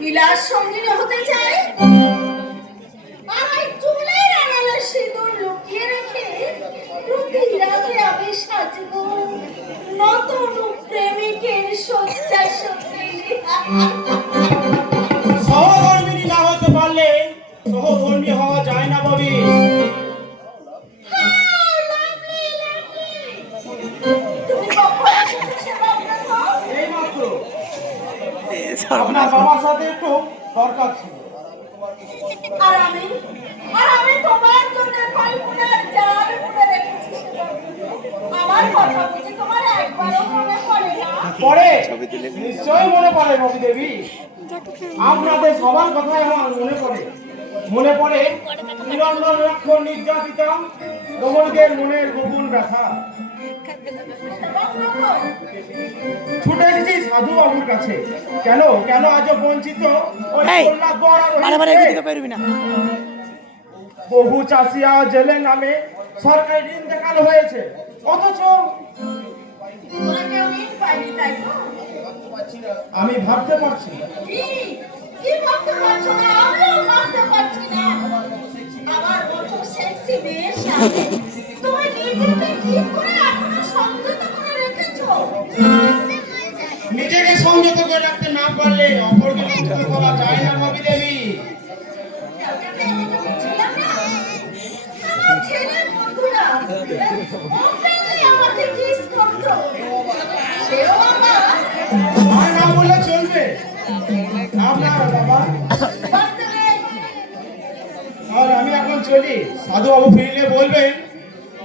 বিলাস সঙ্গিনী হতে চাই, আর এই চুলের আড়ালে সিঁদুর লুকিয়ে রেখে প্রতি রাতে আমি সাজব নতুন প্রেমিকের শয্যা সঙ্গিনী। সহধর্মিনী না হতে পারলে সহধর্মী হওয়া যায় না ববি। আপনার বাবার সাথে একটু দরকার ছিল। আর আমি তোমার জন্য কল্পনার জাল বুনে রেখেছি। আমার কথা বুঝি তোমার একবারও মনে পড়ে না? পড়ে, নিশ্চয়ই মনে পড়ে ববি দেবী। আপনাদের সবার কথাই আমার মনে পড়ে নিরঞ্জন লক্ষ্য নির্যাতিত রমণীদের মনের গোপন ব্যথা। ছুটে এসেছি সাধু বাবুর কাছে। কেন কেন আজ বঞ্চিত বহু চাষিয়া জেলে নামে সরকারি ঋণ দেখানো হয়েছে, অথচ আমি ভাবতে পারছি না। আমার মতো সেক্সি মেয়ের সাথে তুমি নিজেকে কি করে এখনো সংযত করে রেখেছো? নিজেকে সংযত করে রাখতে না পারলে অপরকে মুক্ত করা যায় না ভাবি দেবী। আমার ছেলে বন্ধুরা আমাকে কিস করতো, সেও আমার নাম বললে চলবে? আপনার বাবা। আর আমি এখন চলি। সাধু বাবু ফিরলে বলবেন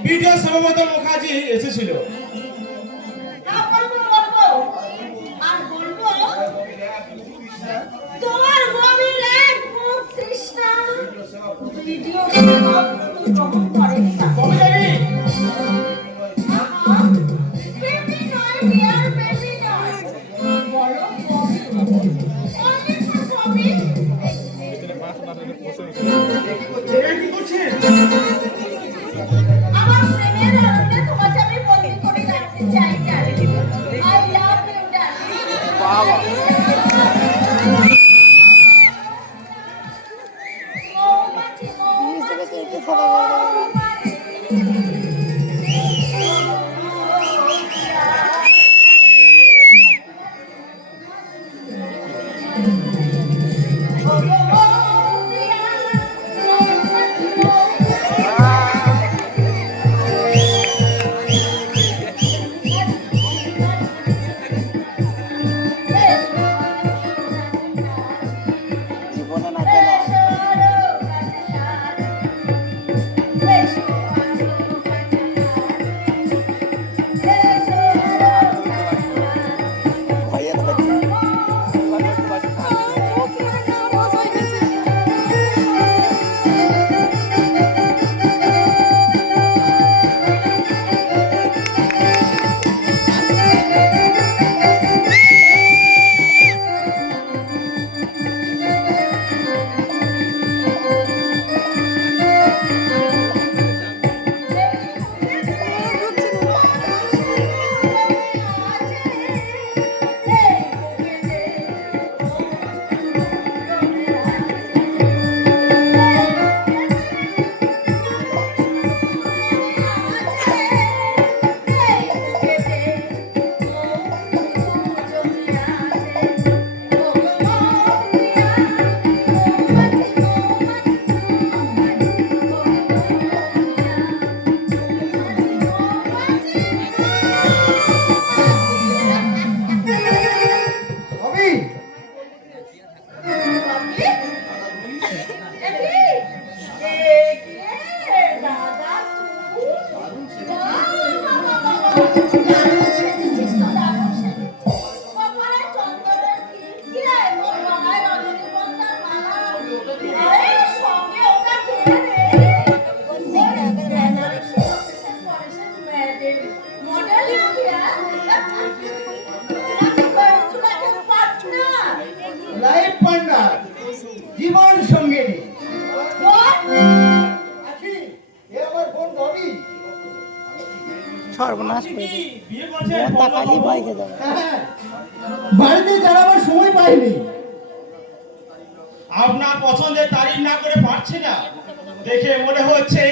বিডিও সৌমত মুখার্জি এসেছিল। তোমার গভীর এক মুখ তৃষ্ণা ভিডিও গ্রহণ করেনি না। বেবি নয় ডিয়ার, বেবি নয়, বড় কবি। আমার প্রেমের আনন্দে তোমাকে আমি বন্দি করে রাখতে চাই। I love you darling. জীবন সঙ্গে সর্বনাশ করে বাড়িতে জানাবার সময় পাইনি। আপনার পছন্দের তারিফ না করে পারছি না। দেখে মনে হচ্ছে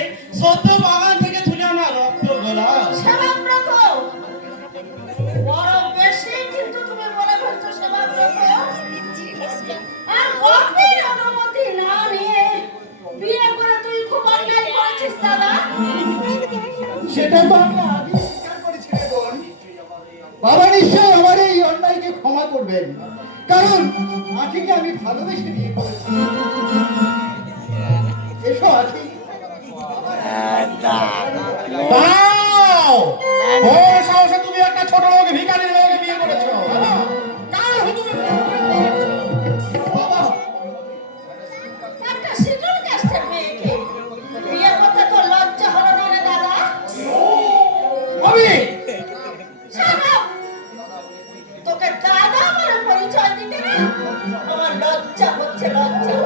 সদ্য বাগান থেকে তুলে আনা রক্ত গোলাপ। সেবাব্রত, বড় বেশি কিন্তু তুমি বলে ফেলছো সেবাব্রত। আর বাপের অনুমতি না নিয়ে বিয়ে করে তুই খুব অন্যায় করেছিস দাদা। সেটা তো আমি আগে স্বীকার করেছি রে বোন। বাবা নিশ্চয় আমার এই অন্যায়কে ক্ষমা করবেন, কারণ আখিকে আমি ভালোবেসে বিয়ে করেছি। এসো আখি। দাও! ওর সাহসে তুমি একটা ছোট লোক ভিখারির লোককে বিয়ে করেছো। কার হুকুমে? বাবা, একটা শিডিউল কাস্টের মেয়েকে বিয়ে করতে তো লজ্জা হলো না রে দাদা? আমি Shut up! তোকে দাদা বলে পরিচয় দিতে না আমার লজ্জা হচ্ছে, লজ্জা।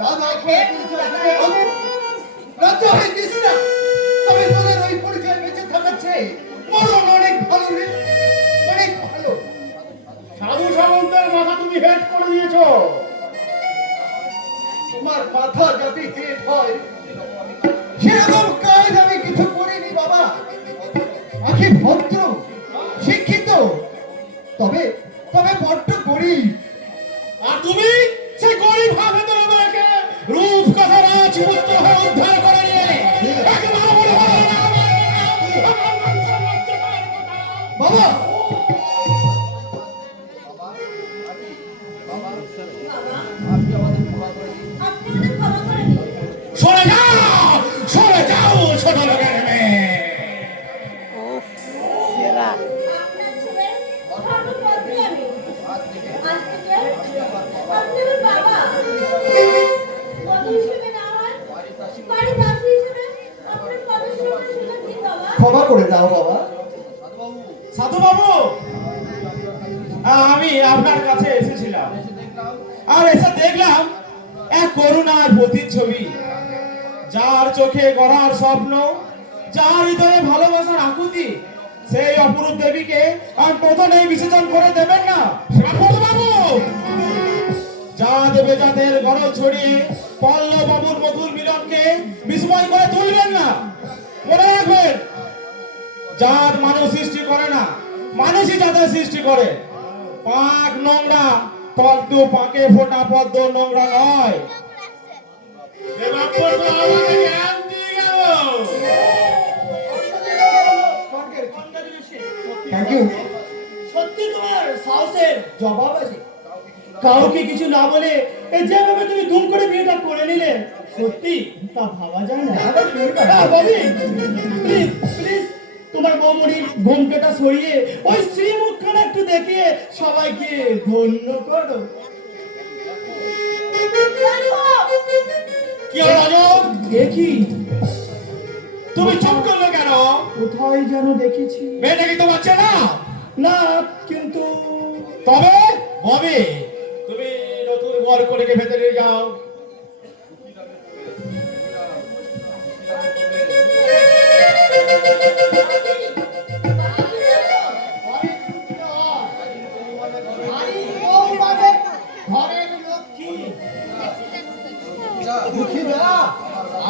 দাদা খেয়ে কিন্তু দাদা রে। লজ্জা হইতিস না, তবে তোদের ওই পরিচয় বেঁচে থাকাচ্ছে মরণ অনেক ভালো রে, অনেক ভালো। সাধু সামন্তের মাথা তুমি হেড করে দিয়েছো। তোমার মাথা যাতে হেট হয় সেরকম কাজ আমি কিছু করিনি বাবা। আখি ভদ্র, শিক্ষিত, তবে তবে বড্ড গরিব। আর তুমি সেই গরিব হাফেজের মেয়েকে রূপ কথা রাজপুত্র হয়ে উদ্ধার করে নিয়ে এলে। একেবারে মনে হলো না আমার মান-সম্মান করার কথা। বাবা, আপনি আমাদের ক্ষমা করে দিন। সরে যাও, সরে যাও ছোট লোকের মেয়ে। আপনার ছেলের ধর্মপত্নী আমি। আজ থেকে আপনি আমার বাবা। বধূ হিসেবে না হয়, বাড়ির দাসী হিসেবে আপনার কথা শোনার সুযোগ দিন বাবা। ক্ষমা করে দাও বাবা। সাধু বাবু, আমি আপনার কাছে এসেছিলাম আর এসে দেখলাম এক করুণার প্রতিচ্ছবি। যার চোখে গড়ার স্বপ্ন, যার হৃদয়ে ভালোবাসার আকুতি, সেই অপরূপ দেবীকে আর প্রথমেই বিসর্জন করে দেবেন না সাধু বাবু। যা দেবে যাদের গরজ ছড়িয়ে পল্লব বাবুর মধুর মিলনকে বিস্ময় করে তুলবেন না। মনে রাখবেন, জাত মানুষ সৃষ্টি করে না, মানুষই জাতের সৃষ্টি করে। পাক নোংরা, পদ্ম পাকে ফোটা পদ্ম নোংরা নয়। এ বাপুর তো আমাকে জ্ঞান দিয়ে গেল। Thank you. সত্যি তোমার সাহসের জবাব আছে। কাউকে কিছু না বলে যেভাবে তুমি দুম করে বিয়েটা করে নিলে, সত্যি তা ভাবা যায় না। বাবি, প্লিজ প্লিজ তোমার বৌমনির ঘোমটাটা সরিয়ে ওই শ্রীমুখখানা একটু দেখিয়ে সবাইকে ধন্য করো। কি হলো রাজু? দেখি তুমি চুপ করলে কেন? কোথায় যেন দেখেছি। মেয়েটা কি তোমার চেনা? না, কিন্তু তবে ববে তুমি নতুন বর করে ভেতরে যাও।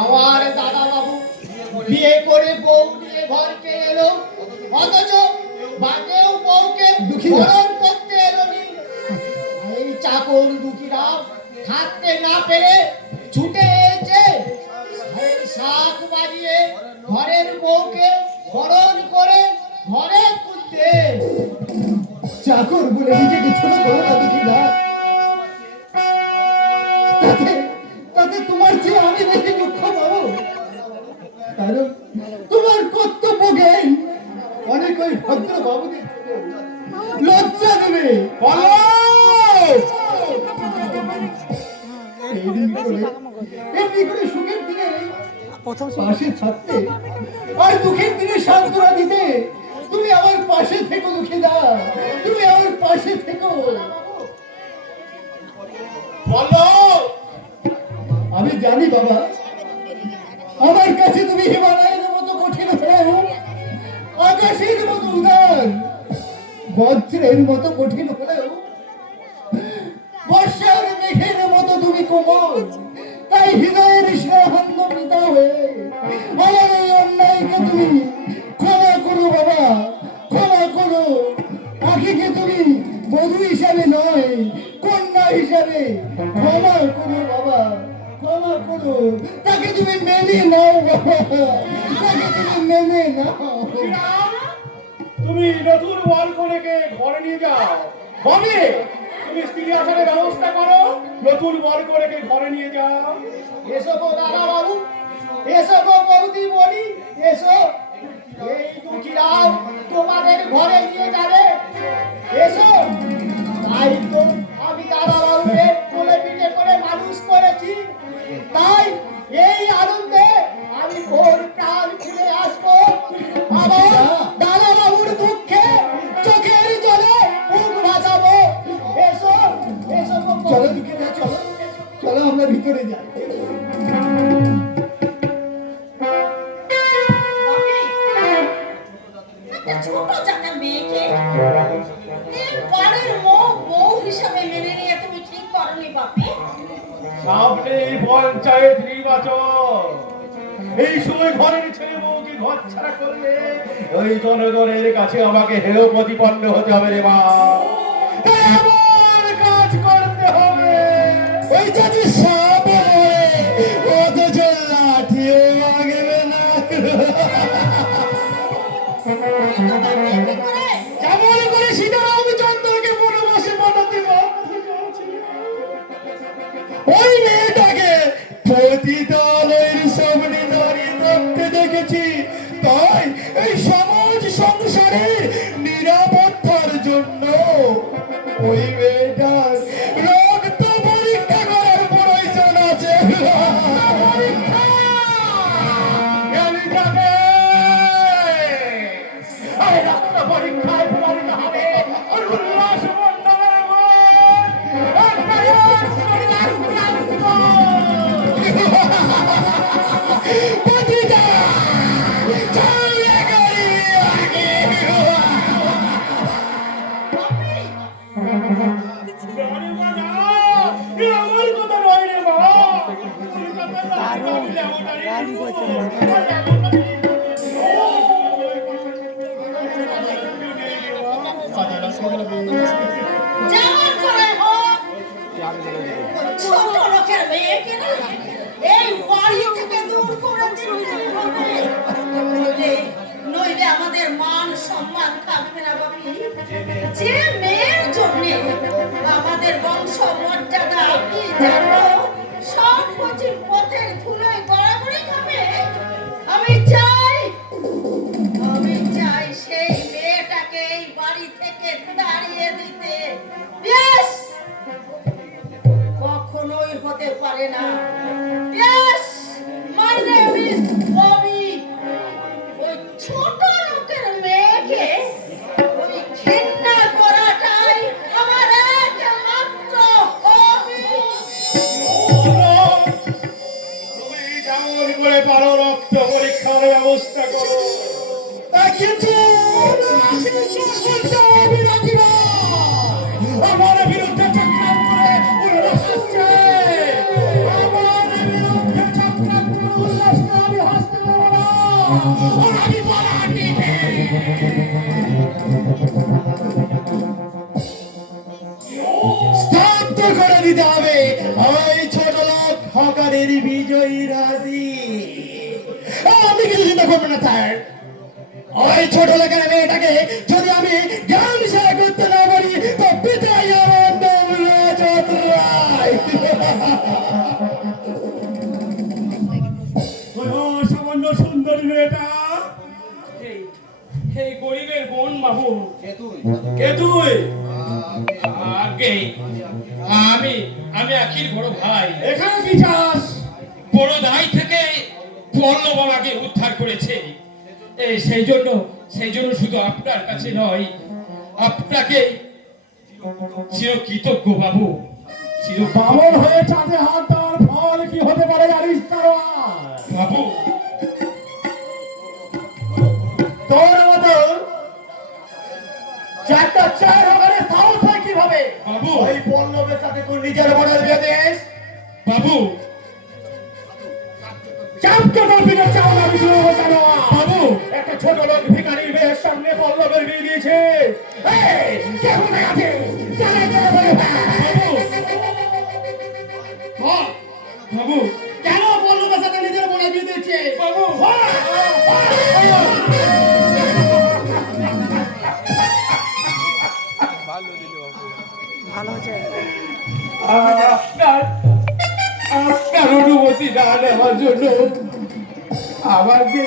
আমার দাদা বাবু বিয়ে করে বউ নিয়ে ঘরকে এলো, অথচ বাকেও বউকে বরণ করতে এলো নি। এই চাকর দুঃখীরা থাকতে না পেরে ছুটে এসে শাক বাজিয়ে ঘরের বউকে বরণ করে ঘরে তুলতে। চাকর বলে নিজেকে ছোট করো না দুঃখীরা। তাতে তাতে তোমার চেয়ে আমি বেশি দুঃখ পাবো, কারণ তোমার কর্তব্য জ্ঞান অনেক ওই ভদ্র বাবুদের লজ্জা দেবে। এমনি করে সুখের দিনে পাশে থাকতে আর দুঃখের দিনে সান্ত্বনা দিতে তুমি আমার পাশে থেকো দুঃখীদা, তুমি আমার পাশে থেকো। বলো। আমি জানি বাবা, আমার কাছে তুমি হিমালয়ের মতো কঠিন হলেও আকাশের মতো উদার, বজ্রের মতো কঠিন হলেও বর্ষার মেঘের মতো তুমি কোমল, তাই হৃদয়ের সহান্য পিতা হয়ে আমার এই অন্যায়কে তুমি ক্ষমা করো বাবা, ক্ষমা করো। পাখিকে তুমি বধূ হিসাবে নয়, কন্যা হিসাবে ক্ষমা করো বাবা, ক্ষমা করো। তাকে তুমি মেনে নাও বাবা, তাকে তুমি মেনে নাও। তুমি নতুন বল কনেকে ঘরে নিয়ে যাও। ববি, তুমি স্ত্রী আসার ব্যবস্থা করো, নতুন বল কনেকে ঘরে নিয়ে যাও। এসো গো দাদা বাবু, এসো গো বৌদি বলি, এসো। এই দুঃখীরাও তোমাদের ঘরে নিয়ে যাবে, এসো। তাই তো আমি দাদা বাবুকে কোলে পিঠে করে মানুষ করেছি, তাই এই আনন্দে আমি ভোর প্রাণ খুলে আসবো। আবার দাদা বাবুর দুঃখে চোখের জলে মুখ ভাসাবো। এসো, এসো গো। চলো দুঃখীরা, চলো, চলো আমরা ভিতরে যাই। একটা ছোট চাকা মেয়েকে এই বাড়ির বউ হিসাবে মেনে নিয়ে তুমি ঠিক করনি বাপি। সামনে পঞ্চায়েত নির্বাচন, এই সময় ঘরের ছেলে বউকে ঘর ছাড়া করলে ওই জনগণের কাছে আমাকে হেয় প্রতিপন্ন হতে হবে রে মা। তাই আমার কাজ করতে হবে। ওই যদি সব অথচ লাঠিও লাগবে না। কেমন করে সীতারাম চন্দ্রকে বনবাসে পাঠাতে ওই মেয়েটাকে পতিতালয়ের সামনে দাঁড়িয়ে থাকতে দেখেছি, তাই এই সমাজ সংসারের নিরাপত্তার জন্য ওই মেয়েটার রক্ত পরীক্ষা করার প্রয়োজন আছে। রক্ত পরীক্ষায় প্রমাণিত হবে উল্লাস মণ্ডলের আমার কথা নয় রে মা। যেমন করে হোক ছোট লোকের মেয়েকে না এই বাড়ি থেকে দূর করে দিতে হবে, নইলে আমাদের মান সম্মান থাকবে না বাপি। যে মেয়ের জন্য আমাদের বংশ মর্যাদা কি জানো সব কচি পথের ধুলোয় গড়াগড়ি খাবে। আমি চাই সেই মেয়েটাকে এই বাড়ি থেকে তাড়িয়ে দিতে। ব্যাস, কখনোই হতে পারে না। ব্যাস, my name is Bobby। ওই ছোট লোকের মেয়েকে ওই ঘৃণা করাটাই আমার একমাত্র হবি। তুমি যেমন করে পারো রক্ত পরীক্ষার ব্যবস্থা করো। কিন্তু আমার বিরুদ্ধে চক্রান্ত করে উল্লাস হচ্ছে। আমার বিরুদ্ধে চক্রান্ত করে উল্লাস করে আমি হাসতে পারবো না। আমি বলাটি স্তব্ধ করে দিতে হবে ওই ছোট লোক হকারের বিজয়ী রাজি। আমি কিছু চিন্তা করবো না স্যার। ওই ছোট লোকের মেয়েটাকে যদি আমি জ্ঞান সারা করতে না পারি তো পিতাই আমার নাম রাজত রায়। সামান্য সুন্দরী মেয়েটা এই গরিবের বোন বাবু। কে তুই? আগে আমি আখির বড় ভাই। এখানে কি চাস? বড় দাই থেকে পল্ল বাবাকে উদ্ধার করেছে। সেই জন্য শুধু আপনার কাছে নয়, আপনাকে চিরকৃতজ্ঞ বাবু। বামন হয়ে চাঁদে হাত দেওয়ার ফল কি হতে পারে জানিস বাবু? তোর মতো চারটা চার ওখানে সাহস হয় কিভাবে বাবু ওই পল্লবের সাথে তোর নিজের মনের বিয়ে দিস? বাবু চাপকে কল্পিতে চাও না আমি শুরু হতে না। বাবু একটা ছোট লোক ভিখারির মেয়ের সামনে পল্লবের বিয়ে দিয়েছে। এই, কে কোথায় আছে? জানাই করে বলে বল, বাবু কেন পল্লবের সাথে নিজের বোনের বিয়ে দিচ্ছে? বাবু আপনার অনুমতি না নেওয়ার জন্য আমাকে